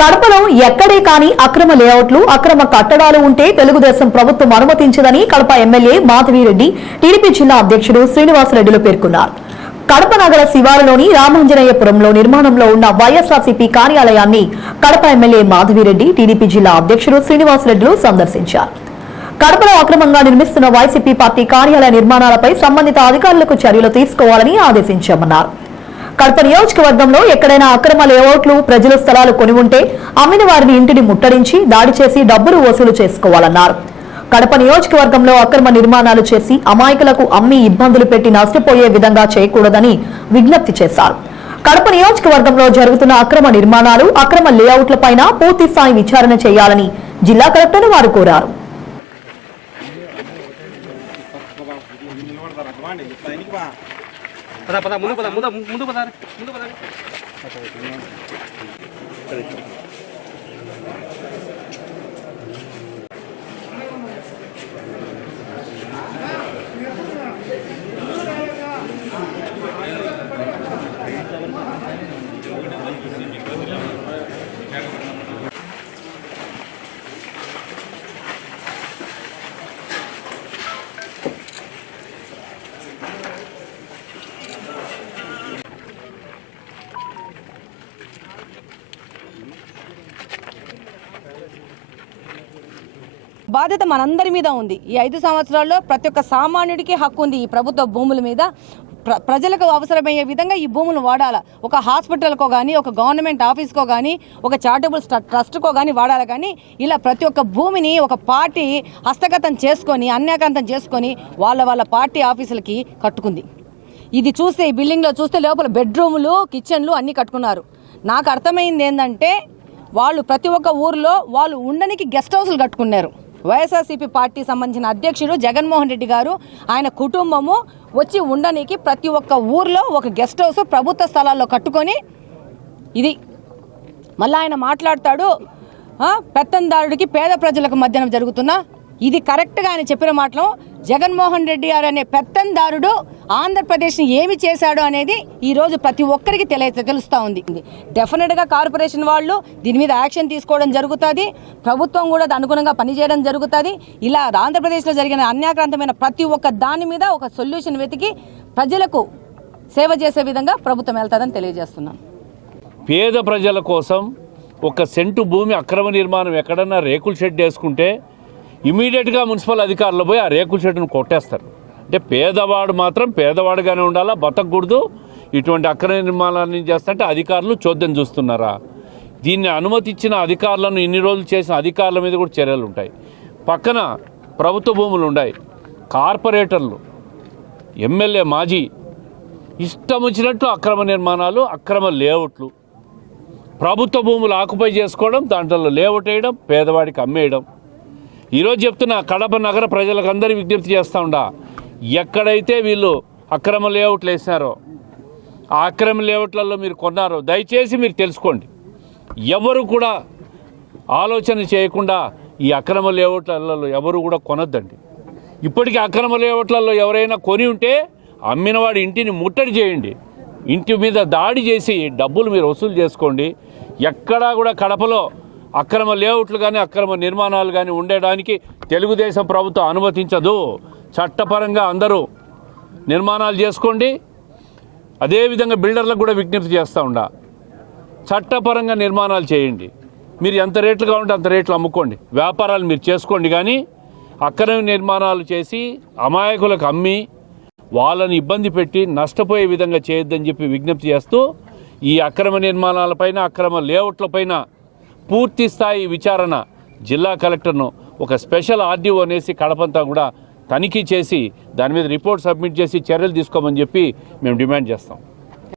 కడపలో ఎక్కడే కాని అక్రమ లేఅవుట్లు అక్రమ కట్టడాలు ఉంటే తెలుగుదేశం ప్రభుత్వం అనుమతించదని కడప ఎమ్మెల్యే మాధవిరెడ్డి టీడీపీ జిల్లా అధ్యక్షుడు శ్రీనివాసరెడ్డిలు పేర్కొన్నారు. కడప నగర శివారులోని రామాంజనేయపురంలో నిర్మాణంలో ఉన్న వైఎస్ఆర్సీపీ కార్యాలయాన్ని కడప ఎమ్మెల్యే మాధవిరెడ్డి టీడీపీ జిల్లా అధ్యక్షుడు శ్రీనివాసరెడ్డిలు సందర్శించారు. కడపలో అక్రమంగా నిర్మిస్తున్న వైసీపీ పార్టీ కార్యాలయ నిర్మాణాలపై సంబంధిత అధికారులకు చర్యలు తీసుకోవాలని ఆదేశించామన్నారు. కడప నియోజకవర్గంలో ఎక్కడైనా అక్రమ లేఅవుట్లు ప్రజల స్థలాలు కొని ఉంటే అమ్మిన వారిని ఇంటిని ముట్టడించి దాడి చేసి డబ్బులు వసూలు చేసుకోవాలన్నారు. కడప నియోజకవర్గంలో అక్రమ నిర్మాణాలు చేసి అమాయకులకు అమ్మి ఇబ్బందులు పెట్టి నష్టపోయే విధంగా చేయకూడదని విజ్ఞప్తి చేశారు. కడప నియోజకవర్గంలో జరుగుతున్న అక్రమ నిర్మాణాలు అక్రమ లేఅవుట్లపైన పూర్తి స్థాయి విచారణ చేయాలని జిల్లా కలెక్టర్ను వారు కోరారు. బాధ్యత మనందరి మీద ఉంది. ఈ 5 సంవత్సరాల్లో ప్రతి ఒక్క సామాన్యుడికి హక్కు ఉంది. ఈ ప్రభుత్వ భూముల మీద ప్రజలకు అవసరమయ్యే విధంగా ఈ భూములు వాడాలా. ఒక హాస్పిటల్కో కానీ, ఒక గవర్నమెంట్ ఆఫీస్కో కానీ, ఒక చారిటబుల్ ట్రస్ట్కో కానీ వాడాలి. కానీ ఇలా ప్రతి ఒక్క భూమిని ఒక పార్టీ హస్తగతం చేసుకొని అన్యాక్రాంతం చేసుకొని వాళ్ళ పార్టీ ఆఫీసులకి కట్టుకుంది. ఇది చూస్తే ఈ బిల్డింగ్లో చూస్తే లోపల బెడ్రూములు, కిచెన్లు అన్నీ కట్టుకున్నారు. నాకు అర్థమైంది ఏంటంటే వాళ్ళు ప్రతి ఒక్క ఊరిలో వాళ్ళు ఉండడానికి గెస్ట్ హౌస్లు కట్టుకున్నారు. వైఎస్ఆర్సీపీ పార్టీ సంబంధించిన అధ్యక్షుడు జగన్మోహన్ రెడ్డి గారు ఆయన కుటుంబము వచ్చి ఉండడానికి ప్రతి ఒక్క ఊర్లో ఒక గెస్ట్ హౌస్ ప్రభుత్వ స్థలాల్లో కట్టుకొని ఇది మళ్ళీ ఆయన మాట్లాడతాడు పెత్తందారుడికి పేద ప్రజలకు మధ్యన జరుగుతున్న ఇది కరెక్ట్గా ఆయన చెప్పిన మాటలు. జగన్మోహన్ రెడ్డి గారు అనే పెత్తందారుడు ఆంధ్రప్రదేశ్ని ఏమి చేశాడు అనేది ఈరోజు ప్రతి ఒక్కరికి తెలుస్తూ ఉంది. డెఫినెట్గా కార్పొరేషన్ వాళ్ళు దీని మీద యాక్షన్ తీసుకోవడం జరుగుతుంది. ప్రభుత్వం కూడా అనుగుణంగా పనిచేయడం జరుగుతుంది. ఇలా ఆంధ్రప్రదేశ్లో జరిగిన అన్యాక్రాంతమైన ప్రతి ఒక్క దాని మీద ఒక సొల్యూషన్ వెతికి ప్రజలకు సేవ చేసే విధంగా ప్రభుత్వం వెళ్తుందని తెలియజేస్తున్నాను. పేద ప్రజల కోసం ఒక సెంటు భూమి అక్రమ నిర్మాణం ఎక్కడన్నా రేకుల షెడ్ వేసుకుంటే ఇమీడియట్గా మున్సిపల్ అధికారులు పోయి ఆ రేకుల షెడ్ను కొట్టేస్తారు. అంటే పేదవాడు మాత్రం పేదవాడుగానే ఉండాలా, బతకూడదు. ఇటువంటి అక్రమ నిర్మాణాన్ని చేస్తుంటే అధికారులు చోద్యం చూస్తున్నారా? దీన్ని అనుమతించిన అధికారులను ఇన్ని రోజులు చేసిన అధికారుల మీద కూడా చర్యలు ఉంటాయి. పక్కన ప్రభుత్వ భూములు ఉన్నాయి. కార్పొరేటర్లు, ఎమ్మెల్యే, మాజీ ఇష్టం వచ్చినట్టు అక్రమ నిర్మాణాలు, అక్రమ లేఅవుట్లు, ప్రభుత్వ భూములు ఆక్యుపై చేసుకోవడం, దాంట్లో లేఅవుట్ వేయడం, పేదవాడికి అమ్మేయడం. ఈరోజు చెప్తున్నా కడప నగర ప్రజలకు అందరూ విజ్ఞప్తి చేస్తూ ఉండా, ఎక్కడైతే వీళ్ళు అక్రమ లేఅవుట్లు వేసినారో ఆ అక్రమ లేఅవుట్లలో మీరు కొన్నారో దయచేసి మీరు తెలుసుకోండి. ఎవరు కూడా ఆలోచన చేయకుండా ఈ అక్రమ లేఅవుట్లలో ఎవరు కూడా కొనొద్దండి. ఇప్పటికీ అక్రమ లేఅవుట్లలో ఎవరైనా కొని ఉంటే అమ్మినవాడి ఇంటిని ముట్టడి చేయండి, ఇంటి మీద దాడి చేసి డబ్బులు మీరు వసూలు చేసుకోండి. ఎక్కడా కూడా కడపలో అక్రమ లేఅవుట్లు కానీ అక్రమ నిర్మాణాలు కానీ ఉండడానికి తెలుగుదేశం ప్రభుత్వం అనుమతించదు. చట్టపరంగా అందరూ నిర్మాణాలు చేసుకోండి. అదేవిధంగా బిల్డర్లకు కూడా విజ్ఞప్తి చేస్తూ ఉండా, చట్టపరంగా నిర్మాణాలు చేయండి. మీరు ఎంత రేట్లు కావాలంటే అంత రేట్లు అమ్ముకోండి, వ్యాపారాలు మీరు చేసుకోండి. కానీ అక్రమ నిర్మాణాలు చేసి అమాయకులకు అమ్మి వాళ్ళని ఇబ్బంది పెట్టి నష్టపోయే విధంగా చేయొద్దని చెప్పి విజ్ఞప్తి చేస్తూ ఈ అక్రమ నిర్మాణాలపైన అక్రమ లేఅవుట్లపైన పూర్తి స్థాయి విచారణ జిల్లా కలెక్టర్ను ఒక స్పెషల్ ఆర్డీఓ అనేసి కడపంతా కూడా తనిఖీ చేసి దాని మీద రిపోర్ట్ సబ్మిట్ చేసి చర్యలు తీసుకోమని చెప్పి మేము డిమాండ్ చేస్తాం.